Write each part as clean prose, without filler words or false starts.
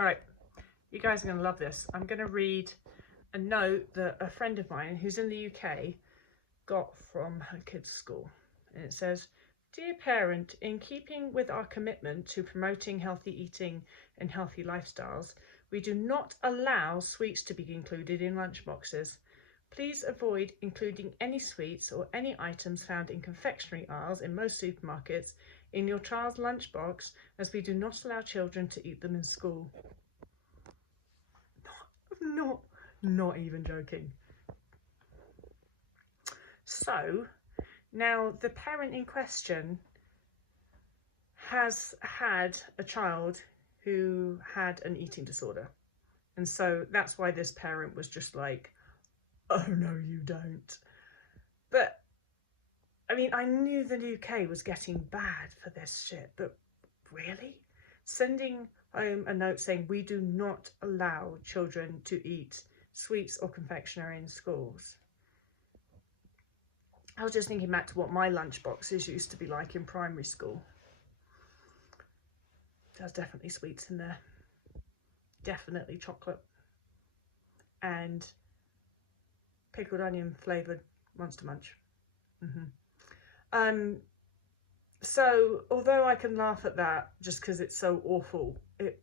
All right, you guys are going to love this. I'm going to read a note that a friend of mine who's in the UK got from her kids' school. And it says, "Dear parent, in keeping with our commitment to promoting healthy eating and healthy lifestyles, we do not allow sweets to be included in lunchboxes. Please avoid including any sweets or any items found in confectionery aisles in most supermarkets in your child's lunchbox, as we do not allow children to eat them in school." Not even joking. So now the parent in question has had a child who had an eating disorder. And so that's why this parent was just like, oh no, you don't. But I mean, I knew the UK was getting bad for this shit, but really? Sending home a note saying we do not allow children to eat sweets or confectionery in schools. I was just thinking back to what my lunchboxes used to be like in primary school. There's definitely sweets in there. Definitely chocolate. And pickled onion flavoured Monster Munch. So although I can laugh at that just because it's so awful, it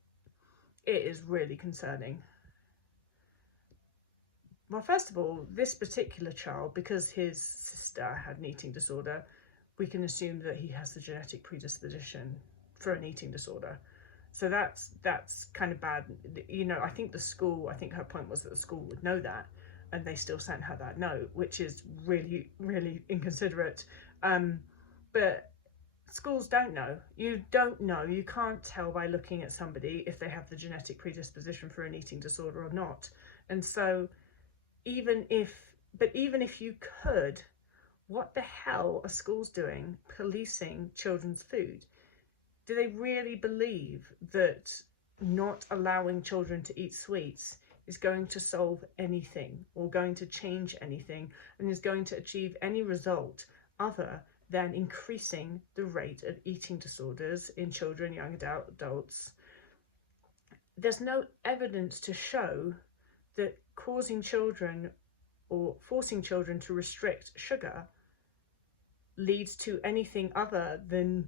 is really concerning. Well, first of all, this particular child, because his sister had an eating disorder, we can assume that he has the genetic predisposition for an eating disorder. So that's kind of bad. You know, I think her point was that the school would know that, and they still sent her that note, which is really, really inconsiderate. But schools don't know. You don't know. You can't tell by looking at somebody if they have the genetic predisposition for an eating disorder or not. And so even if you could, what the hell are schools doing policing children's food? Do they really believe that not allowing children to eat sweets is going to solve anything or going to change anything and is going to achieve any result other than increasing the rate of eating disorders in children, young adults? There's no evidence to show that causing children or forcing children to restrict sugar leads to anything other than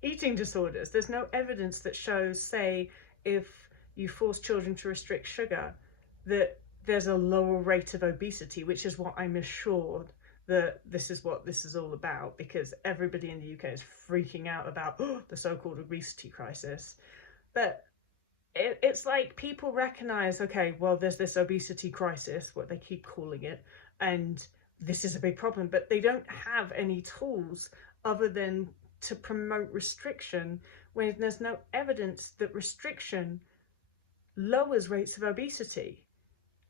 eating disorders. There's no evidence that shows, say, if you force children to restrict sugar, that there's a lower rate of obesity, which is what I'm assured that this is what this is all about, because everybody in the UK is freaking out about the so-called obesity crisis. But it's like people recognize, okay, well, there's this obesity crisis, what they keep calling it, and this is a big problem, but they don't have any tools other than to promote restriction when there's no evidence that restriction lowers rates of obesity.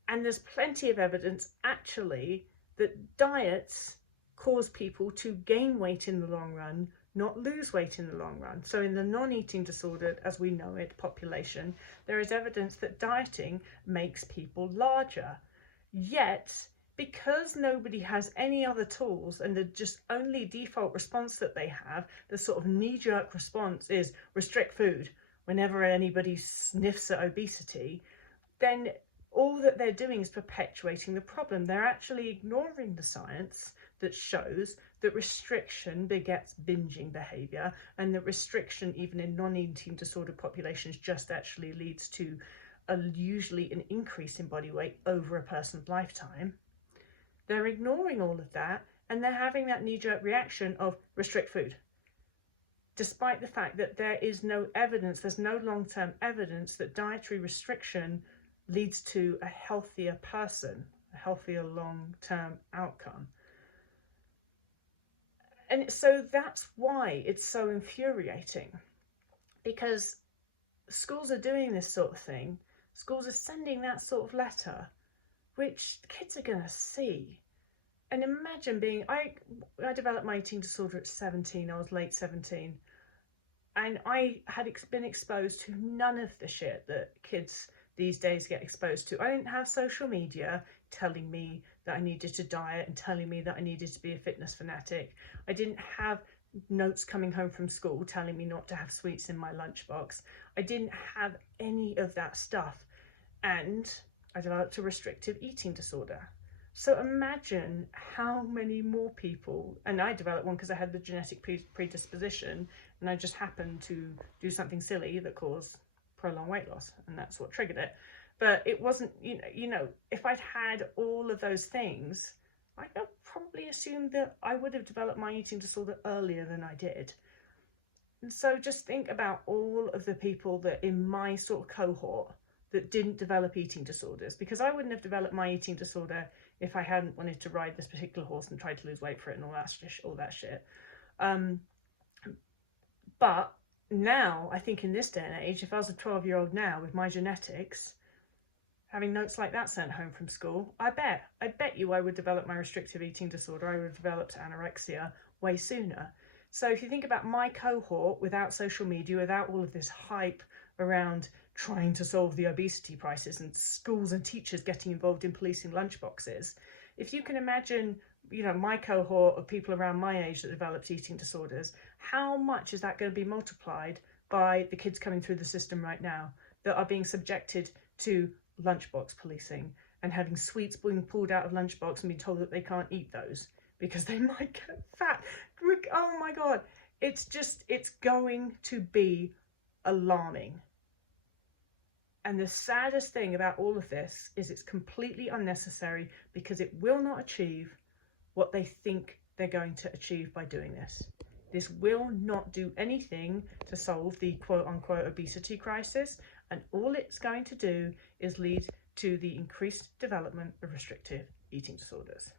And there's plenty of evidence actually that diets cause people to gain weight in the long run, not lose weight in the long run. So in the non-eating disordered, as we know it, population, there is evidence that dieting makes people larger. Yet, because nobody has any other tools and the just only default response that they have, the sort of knee-jerk response is restrict food whenever anybody sniffs at obesity, then all that they're doing is perpetuating the problem. They're actually ignoring the science that shows that restriction begets binging behaviour, and that restriction, even in non-eating disordered populations, just actually leads to usually an increase in body weight over a person's lifetime. They're ignoring all of that, and they're having that knee-jerk reaction of restrict food, despite the fact that there is no evidence, there's no long-term evidence that dietary restriction leads to a healthier person, a healthier long-term outcome. And so that's why it's so infuriating, because schools are doing this sort of thing. Schools are sending that sort of letter, which the kids are going to see. And imagine I developed my eating disorder at 17. I was late 17. And I had been exposed to none of the shit that kids these days get exposed to. I didn't have social media telling me that I needed to diet and telling me that I needed to be a fitness fanatic. I didn't have notes coming home from school telling me not to have sweets in my lunchbox. I didn't have any of that stuff, and I developed a restrictive eating disorder. So imagine how many more people, and I developed one because I had the genetic predisposition, and I just happened to do something silly that caused prolonged weight loss, and that's what triggered it. But it wasn't, if I'd had all of those things, I could probably assume that I would have developed my eating disorder earlier than I did. And so just think about all of the people that in my sort of cohort that didn't develop eating disorders, because I wouldn't have developed my eating disorder if I hadn't wanted to ride this particular horse and tried to lose weight for it and all that shit. But now, I think in this day and age, if I was a 12-year-old now with my genetics, having notes like that sent home from school, I bet you I would develop my restrictive eating disorder. I would have developed anorexia way sooner. So if you think about my cohort without social media, without all of this hype around trying to solve the obesity crisis and schools and teachers getting involved in policing lunchboxes, if you can imagine, my cohort of people around my age that developed eating disorders, how much is that going to be multiplied by the kids coming through the system right now that are being subjected to lunchbox policing and having sweets being pulled out of lunchbox and being told that they can't eat those because they might get fat. Oh my God, it's going to be alarming. And the saddest thing about all of this is it's completely unnecessary because it will not achieve what they think they're going to achieve by doing this. This will not do anything to solve the quote-unquote obesity crisis, and all it's going to do is lead to the increased development of restrictive eating disorders.